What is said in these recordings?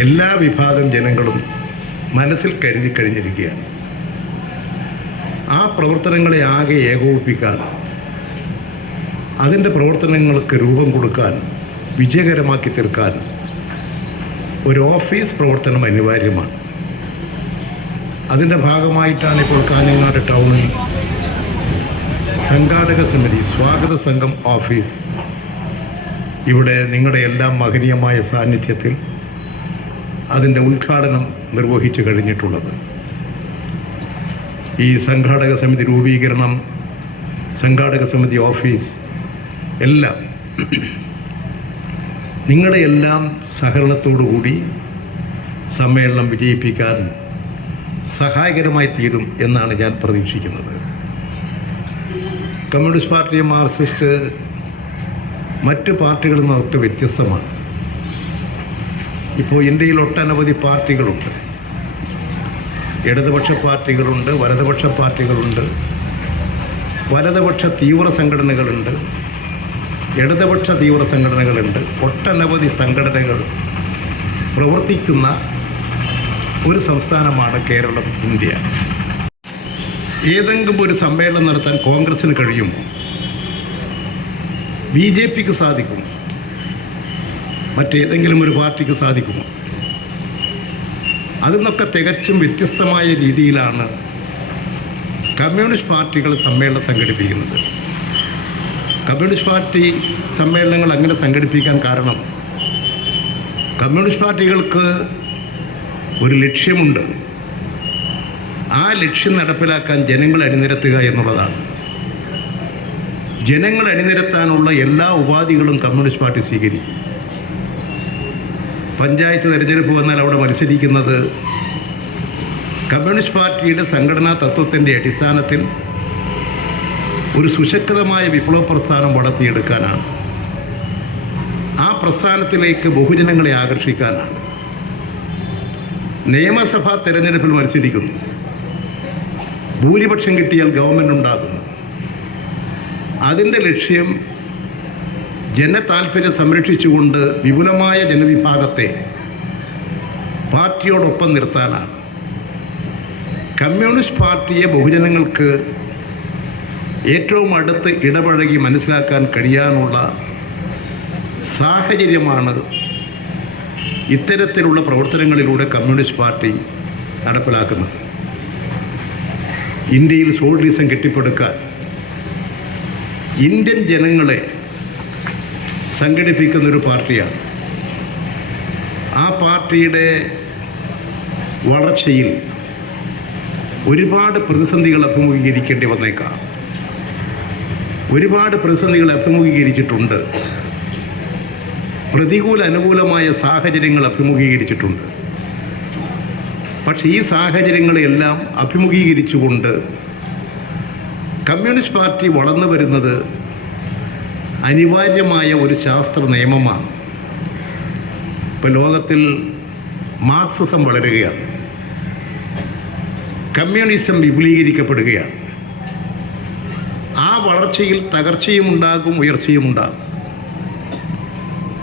എല്ലാ വിഭാഗം ജനങ്ങളും മനസ്സിൽ കരുതി കഴിഞ്ഞിരിക്കുകയാണ്. ആ പ്രവർത്തനങ്ങളെ ആകെ ഏകോപിപ്പിക്കാൻ അതിന്റെ പ്രവർത്തനങ്ങൾക്ക് രൂപം കൊടുക്കാൻ വിജയകരമാക്കി തീർക്കാൻ ഒരു ഓഫീസ് പ്രവർത്തനം അനിവാര്യമാണ്. അതിന്റെ ഭാഗമായിട്ടാണ് ഇപ്പോൾ കാഞ്ഞങ്ങാട് ടൗണിൽ സംഘാടക സമിതി സ്വാഗത സംഘം ഓഫീസ്. ഇവിടെ നിങ്ങളുടെ എല്ലാം മഹനീയമായ സാന്നിധ്യത്തിൽ അതിന്റെ ഉദ്ഘാടനം നിർവഹിച്ചു കഴിഞ്ഞിട്ടുള്ളത്. ഈ സംഘാടക സമിതി രൂപീകരണം സംഘാടക സമിതി ഓഫീസ് എല്ലാം നിങ്ങളുടെ എല്ലാം സഹകരണത്തോടു കൂടി സമ്മേളനം വിജയിപ്പിക്കാൻ സഹായകരമായി തീരും എന്നാണ് ഞാൻ പ്രതീക്ഷിക്കുന്നത്. കമ്മ്യൂണിസ്റ്റ് പാർട്ടി മാർക്സിസ്റ്റ് മറ്റ് പാർട്ടികളിൽ നിന്നൊക്കെ വ്യത്യസ്തമാണ്. ഇപ്പോൾ ഇന്ത്യയിൽ ഒട്ടനവധി പാർട്ടികളുണ്ട്. ഇടതുപക്ഷ പാർട്ടികളുണ്ട് വലതുപക്ഷ പാർട്ടികളുണ്ട് വലതുപക്ഷ തീവ്ര സംഘടനകളുണ്ട് ഇടതുപക്ഷ തീവ്ര സംഘടനകളുണ്ട്. ഒട്ടനവധി സംഘടനകൾ പ്രവർത്തിക്കുന്ന ഒരു സംസ്ഥാനമാണ് കേരളം ഇന്ത്യ. ഏതെങ്കിലും ഒരു സമ്മേളനം നടത്താൻ കോൺഗ്രസ്സിന് കഴിയുമോ? ബി ജെ പിക്ക് സാധിക്കും മറ്റേതെങ്കിലും ഒരു പാർട്ടിക്ക് സാധിക്കുമോ? അതിൽ നിന്നൊക്കെ തികച്ചും വ്യത്യസ്തമായ രീതിയിലാണ് കമ്മ്യൂണിസ്റ്റ് പാർട്ടികൾ സമ്മേളനം സംഘടിപ്പിക്കുന്നത്. കമ്മ്യൂണിസ്റ്റ് പാർട്ടി സമ്മേളനങ്ങൾ അങ്ങനെ സംഘടിപ്പിക്കാൻ കാരണം കമ്മ്യൂണിസ്റ്റ് പാർട്ടികൾക്ക് ഒരു ലക്ഷ്യമുണ്ട്. ആ ലക്ഷ്യം നടപ്പിലാക്കാൻ ജനങ്ങൾ അണിനിരത്തുക എന്നുള്ളതാണ്. ജനങ്ങൾ അണിനിരത്താനുള്ള എല്ലാ ഉപാധികളും കമ്മ്യൂണിസ്റ്റ് പാർട്ടി സ്വീകരിക്കും. പഞ്ചായത്ത് തിരഞ്ഞെടുപ്പ് വന്നാൽ അവിടെ മത്സരിക്കുന്നത് കമ്മ്യൂണിസ്റ്റ് പാർട്ടിയുടെ സംഘടനാ തത്വത്തിന്റെ അടിസ്ഥാനത്തിൽ ഒരു സുശക്തമായ വിപ്ലവ പ്രസ്ഥാനം വളർത്തിയെടുക്കാനാണ്. ആ പ്രസ്ഥാനത്തിലേക്ക് ബഹുജനങ്ങളെ ആകർഷിക്കാനാണ്. നിയമസഭാ തെരഞ്ഞെടുപ്പിൽ മത്സരിക്കുന്നു. ഭൂരിപക്ഷം കിട്ടിയാൽ ഗവൺമെന്റ് ഉണ്ടാകുന്നു അതിന്റെ ലക്ഷ്യം ജനതാൽപര്യം സംരക്ഷിച്ചുകൊണ്ട് വിപുലമായ ജനവിഭാഗത്തെ പാർട്ടിയോടൊപ്പം നിർത്താനാണ്. കമ്മ്യൂണിസ്റ്റ് പാർട്ടിയെ ബഹുജനങ്ങൾക്ക് ഏറ്റവും അടുത്ത് ഇടപഴകി മനസ്സിലാക്കാൻ കഴിയാനുള്ള സാഹചര്യമാണ് ഇത്തരത്തിലുള്ള പ്രവർത്തനങ്ങളിലൂടെ കമ്മ്യൂണിസ്റ്റ് പാർട്ടി നടപ്പിലാക്കുന്നത്. ഇന്ത്യയിൽ സോഷ്യലിസം കെട്ടിപ്പടുക്കാൻ ഇന്ത്യൻ ജനങ്ങളെ സംഘടിപ്പിക്കുന്ന ഒരു പാർട്ടിയാണ്. ആ പാർട്ടിയുടെ വളർച്ചയിൽ ഒരുപാട് പ്രതിസന്ധികൾ അഭിമുഖീകരിക്കേണ്ടി വന്നേക്കാം. ഒരുപാട് പ്രതിസന്ധികൾ അഭിമുഖീകരിച്ചിട്ടുണ്ട്. പ്രതികൂല അനുകൂലമായ സാഹചര്യങ്ങൾ അഭിമുഖീകരിച്ചിട്ടുണ്ട്. പക്ഷേ ഈ സാഹചര്യങ്ങളെല്ലാം അഭിമുഖീകരിച്ചുകൊണ്ട് കമ്മ്യൂണിസ്റ്റ് പാർട്ടി വളർന്നു വരുന്നത് അനിവാര്യമായ ഒരു ശാസ്ത്ര നിയമമാണ്. ഇപ്പോൾ ലോകത്തിൽ മാർക്സിസം വളരുകയാണ്. കമ്മ്യൂണിസം വിപുലീകരിക്കപ്പെടുകയാണ്. ആ വളർച്ചയിൽ തകർച്ചയും ഉണ്ടാകും ഉയർച്ചയും ഉണ്ടാകും.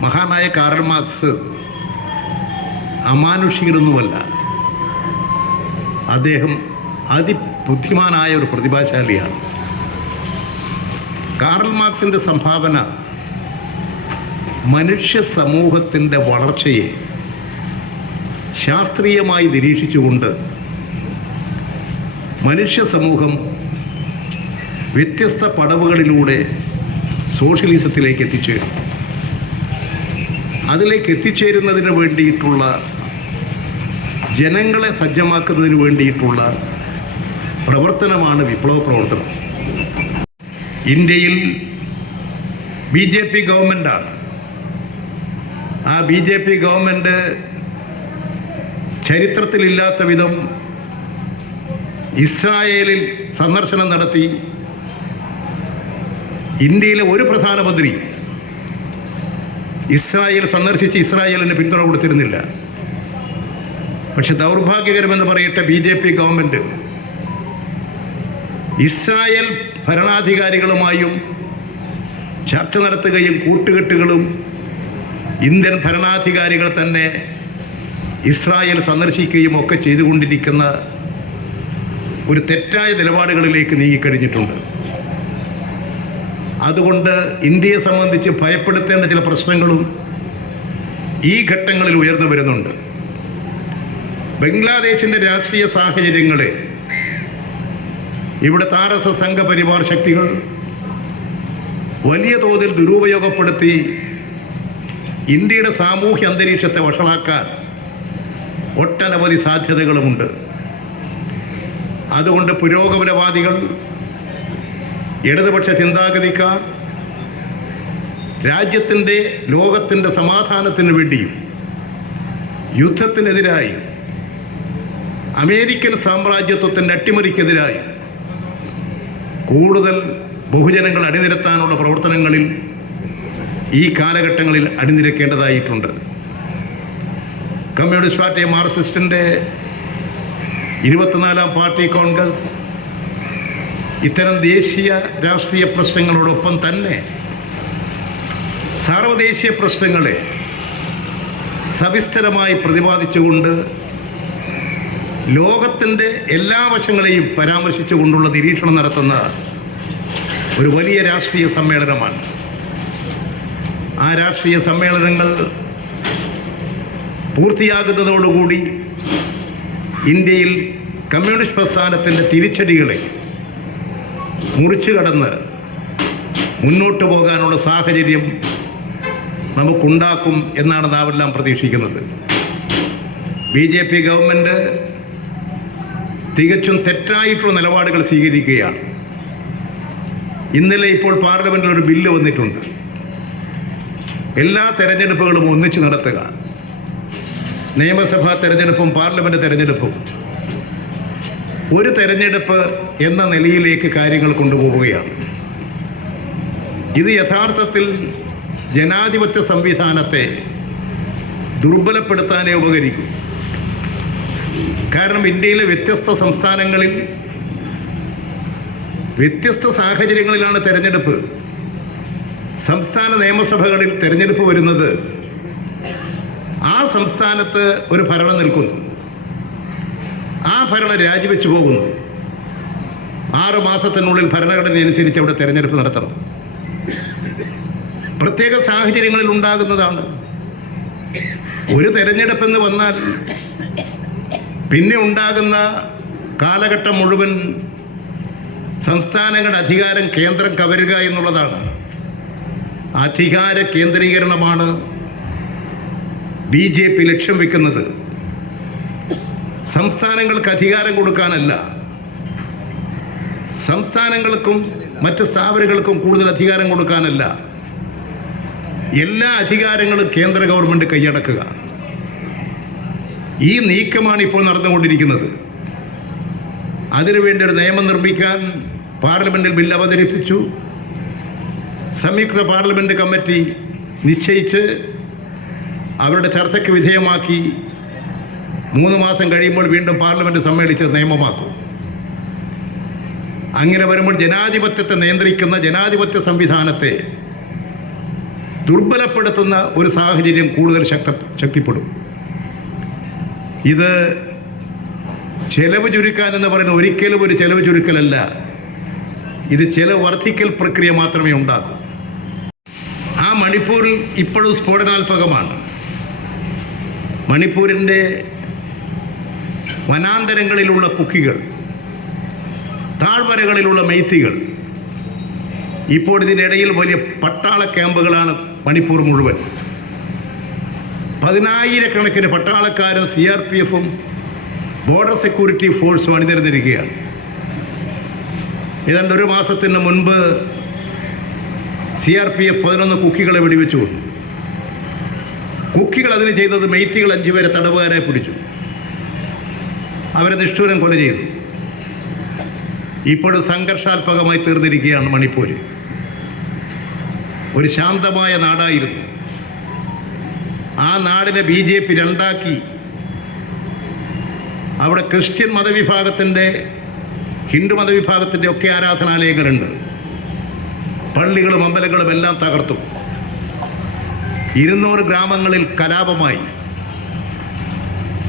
മഹാനായ കാറൽ മാർക്സ് അമാനുഷികരൊന്നുമല്ല അദ്ദേഹം അതിബുദ്ധിമാനായ ഒരു പ്രതിഭാശാലിയാണ്. കാറൽ മാർക്സിന്റെ സംഭാവന മനുഷ്യ സമൂഹത്തിന്റെ വളർച്ചയെ ശാസ്ത്രീയമായി നിരീക്ഷിച്ചുകൊണ്ട് മനുഷ്യ സമൂഹം വ്യത്യസ്ത പടവുകളിലൂടെ സോഷ്യലിസത്തിലേക്ക് എത്തിച്ചേരും. അതിലേക്ക് എത്തിച്ചേരുന്നതിന് വേണ്ടിയിട്ടുള്ള ജനങ്ങളെ സജ്ജമാക്കുന്നതിന് വേണ്ടിയിട്ടുള്ള പ്രവർത്തനമാണ് വിപ്ലവ പ്രവർത്തനം. ഇന്ത്യയിൽ ബി ജെ പി ഗവൺമെന്റാണ് ആ ബി ജെ പി ഗവൺമെന്റ് ചരിത്രത്തിലില്ലാത്ത വിധം ഇസ്രായേലിൽ സന്ദർശനം നടത്തി ഇന്ത്യയിലെ ഒരു പ്രധാനമന്ത്രി ഇസ്രായേൽ സന്ദർശിച്ച് ഇസ്രായേലിന് പിന്തുണ കൊടുത്തിരുന്നില്ല. പക്ഷെ ദൗർഭാഗ്യകരമെന്ന് പറയട്ടെ B J P government Israel ഭരണാധികാരികളുമായും ചർച്ച നടത്തുകയും കൂട്ടുകെട്ടുകളും ഇന്ത്യൻ ഭരണാധികാരികൾ തന്നെ ഇസ്രായേൽ സന്ദർശിക്കുകയും ഒക്കെ ചെയ്തുകൊണ്ടിരിക്കുന്ന ഒരു തെറ്റായ നിലപാടുകളിലേക്ക് നീങ്ങിക്കഴിഞ്ഞിട്ടുണ്ട്. അതുകൊണ്ട് ഇന്ത്യയെ സംബന്ധിച്ച് ഭയപ്പെടുത്തേണ്ട ചില പ്രശ്നങ്ങളും ഈ ഘട്ടങ്ങളിൽ ഉയർന്നു വരുന്നുണ്ട്. ബംഗ്ലാദേശിന്റെ രാഷ്ട്രീയ സാഹചര്യങ്ങളെ ഇവിടെ താരസ സംഘപരിവാർ ശക്തികൾ വലിയ തോതിൽ ദുരുപയോഗപ്പെടുത്തി ഇന്ത്യയുടെ സാമൂഹ്യ അന്തരീക്ഷത്തെ വഷളാക്കാൻ ഒട്ടനവധി സാധ്യതകളുമുണ്ട്. അതുകൊണ്ട് പുരോഗമനവാദികൾ ഇടതുപക്ഷ ചിന്താഗതിക്കാർ രാജ്യത്തിന്റെ ലോകത്തിന്റെ സമാധാനത്തിന് വേണ്ടിയും യുദ്ധത്തിനെതിരായും അമേരിക്കൻ സാമ്രാജ്യത്വത്തിന്റെ അട്ടിമറിക്കെതിരായി കൂടുതൽ ബഹുജനങ്ങൾ അണിനിരത്താനുള്ള പ്രവർത്തനങ്ങളിൽ ഈ കാലഘട്ടങ്ങളിൽ അണിനിരക്കേണ്ടതായിട്ടുണ്ട്. കമ്മ്യൂണിസ്റ്റ് പാർട്ടി മാർസിസ്റ്റിന്റെ ഇരുപത്തിനാലാം പാർട്ടി കോൺഗ്രസ് ഇത്തരം ദേശീയ രാഷ്ട്രീയ പ്രശ്നങ്ങളോടൊപ്പം തന്നെ സാർവദേശീയ പ്രശ്നങ്ങളെ സവിസ്തരമായി പ്രതിപാദിച്ചുകൊണ്ട് ലോകത്തിന്റെ എല്ലാ വശങ്ങളെയും പരാമർശിച്ചുകൊണ്ടുള്ള നിരീക്ഷണം നടത്തുന്ന ഒരു വലിയ രാഷ്ട്രീയ സമ്മേളനമാണ്. ആ രാഷ്ട്രീയ സമ്മേളനങ്ങൾ പൂർത്തിയാകുന്നതോടുകൂടി ഇന്ത്യയിൽ കമ്മ്യൂണിസ്റ്റ് പ്രസ്ഥാനത്തിന്റെ തിരിച്ചടികളെ മുറിച്ചു കടന്ന് മുന്നോട്ട് പോകാനുള്ള സാഹചര്യം നമുക്കുണ്ടാക്കും എന്നാണ് നാമെല്ലാം പ്രതീക്ഷിക്കുന്നത്. ബി ജെ പി ഗവൺമെന്റ് തികച്ചും തെറ്റായിട്ടുള്ള നിലപാടുകൾ സ്വീകരിക്കുകയാണ്. ഇന്നലെ ഇപ്പോൾ പാർലമെന്റിൽ ഒരു ബില്ല് വന്നിട്ടുണ്ട്. എല്ലാ തെരഞ്ഞെടുപ്പുകളും ഒന്നിച്ച് നടത്തുക. നിയമസഭാ തെരഞ്ഞെടുപ്പും പാർലമെന്റ് തെരഞ്ഞെടുപ്പും ഒരു തെരഞ്ഞെടുപ്പ് എന്ന നിലയിലേക്ക് കാര്യങ്ങൾ കൊണ്ടുപോവുകയാണ്. ഇത് യഥാർത്ഥത്തിൽ ജനാധിപത്യ സംവിധാനത്തെ ദുർബലപ്പെടുത്താനേ ഉപകരിക്കും. കാരണം ഇന്ത്യയിലെ വ്യത്യസ്ത സംസ്ഥാനങ്ങളിൽ വ്യത്യസ്ത സാഹചര്യങ്ങളിലാണ് തെരഞ്ഞെടുപ്പ്. സംസ്ഥാന നിയമസഭകളിൽ തെരഞ്ഞെടുപ്പ് വരുന്നത് ആ സംസ്ഥാനത്ത് ഒരു ഭരണം നിൽക്കുന്നു. ആ ഭരണം രാജിവെച്ചു പോകുന്നു. ആറ് മാസത്തിനുള്ളിൽ ഭരണഘടനയനുസരിച്ച് അവിടെ തെരഞ്ഞെടുപ്പ് നടത്തണം. പ്രത്യേക സാഹചര്യങ്ങളിൽ ഉണ്ടാകുന്നതാണ്. ഒരു തെരഞ്ഞെടുപ്പെന്ന് വന്നാൽ പിന്നെ ഉണ്ടാകുന്ന കാലഘട്ടം മുഴുവൻ സംസ്ഥാനങ്ങളുടെ അധികാരം കേന്ദ്രം കവരുക എന്നുള്ളതാണ്. അധികാര കേന്ദ്രീകരണമാണ് ബി ജെ പി ലക്ഷ്യം വെക്കുന്നത്. സംസ്ഥാനങ്ങൾക്ക് അധികാരം കൊടുക്കാനല്ല സംസ്ഥാനങ്ങൾക്കും മറ്റ് സ്ഥാപനങ്ങൾക്കും കൂടുതൽ അധികാരം കൊടുക്കാനല്ല. എല്ലാ അധികാരങ്ങളും കേന്ദ്ര ഗവൺമെന്റ് കൈയടക്കുക. ഈ നീക്കമാണ് ഇപ്പോൾ നടന്നുകൊണ്ടിരിക്കുന്നത്. അതിനുവേണ്ടി ഒരു നിയമം നിർമ്മിക്കാൻ പാർലമെന്റിൽ ബിൽ അവതരിപ്പിച്ചു. സംയുക്ത പാർലമെന്റ് കമ്മിറ്റി നിശ്ചയിച്ച് അവരുടെ ചർച്ചയ്ക്ക് വിധേയമാക്കി മൂന്ന് മാസം കഴിയുമ്പോൾ വീണ്ടും പാർലമെന്റ് സമ്മേളിച്ച് നിയമമാക്കും. അങ്ങനെ വരുമ്പോൾ ജനാധിപത്യത്തെ നിയന്ത്രിക്കുന്ന ജനാധിപത്യ സംവിധാനത്തെ ദുർബലപ്പെടുത്തുന്ന ഒരു സാഹചര്യം കൂടുതൽ ശക്ത ശക്തിപ്പെടും. ഇത് ചെലവ് ചുരുക്കാൻ എന്ന് പറയുന്ന ഒരിക്കലും ഒരു ചെലവ് ചുരുക്കലല്ല. ഇത് ചെലവ് വർദ്ധിക്കൽ പ്രക്രിയ മാത്രമേ ഉണ്ടാകൂ. ആ മണിപ്പൂരിൽ ഇപ്പോഴും സ്ഫോടനാത്മകമാണ്. മണിപ്പൂരിന്റെ വനാന്തരങ്ങളിലുള്ള കുക്കികൾ താഴ്വരകളിലുള്ള മെയ്ത്തികൾ ഇപ്പോൾ ഇതിനിടയിൽ വലിയ പട്ടാള ക്യാമ്പുകളാണ് മണിപ്പൂർ മുഴുവൻ. പതിനായിരക്കണക്കിന് പട്ടാളക്കാരും സി ആർ പി എഫും ബോർഡർ സെക്യൂരിറ്റി ഫോഴ്സും അണിനിരന്നിരിക്കുകയാണ്. ഏതാണ്ട് ഒരു മാസത്തിന് മുൻപ് സി ആർ പി എഫ് പതിനൊന്ന് കുക്കികളെ വെടിവെച്ചു കൊന്നു. കുക്കികൾ അതിന് ചെയ്തത് മെയ്ത്തികൾ അഞ്ചുപേരെ തടവുകാരെ പിടിച്ചു. അവരെ നിഷ്ഠൂരം കൊല ചെയ്തു. ഇപ്പോഴും സംഘർഷാത്മകമായി തീർന്നിരിക്കുകയാണ് മണിപ്പൂർ ഒരു ശാന്തമായ നാടായിരുന്നു. ആ നാടിനെ ബി ജെ പി രണ്ടാക്കി. അവിടെ ക്രിസ്ത്യൻ മതവിഭാഗത്തിന്റെ ഹിന്ദു മതവിഭാഗത്തിന്റെ ഒക്കെ ആരാധനാലയങ്ങളുണ്ട്. പള്ളികളും അമ്പലങ്ങളും എല്ലാം തകർത്തു. ഇരുന്നൂറ് ഗ്രാമങ്ങളിൽ കലാപമായി.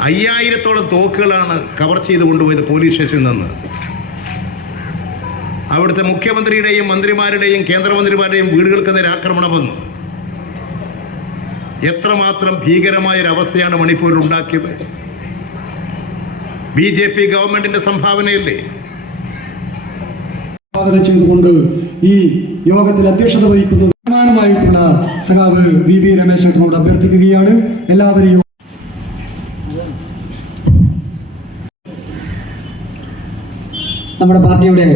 അയ്യായിരത്തോളം തോക്കുകളാണ് കവർ ചെയ്ത് കൊണ്ടുപോയത് പോലീസ് സ്റ്റേഷനിൽ നിന്ന്. അവിടുത്തെ മുഖ്യമന്ത്രിയുടെയും മന്ത്രിമാരുടെയും കേന്ദ്രമന്ത്രിമാരുടെയും വീടുകൾക്കെതിരെ ആക്രമണം വന്നു. എത്രമാത്രം ഭീകരമായൊരവസ്ഥയാണ് മണിപ്പൂരിൽ ഉണ്ടാക്കിയത് ബി ജെ പി ഗവൺമെന്റിന്റെ സംഭാവനയല്ലേ? ചെയ്തുകൊണ്ട് ഈ യോഗത്തിൽ അധ്യക്ഷത വഹിക്കുന്നത് സമാനമായിട്ടുള്ള സഖാവ് വി വി രമേശനോട് അഭ്യർത്ഥിക്കുകയാണ്. എല്ലാവരെയും നമ്മുടെ പാർട്ടിയുടെ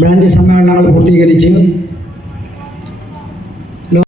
ബ്രാഞ്ച് സമ്മേളനങ്ങൾ പൂർത്തീകരിച്ച്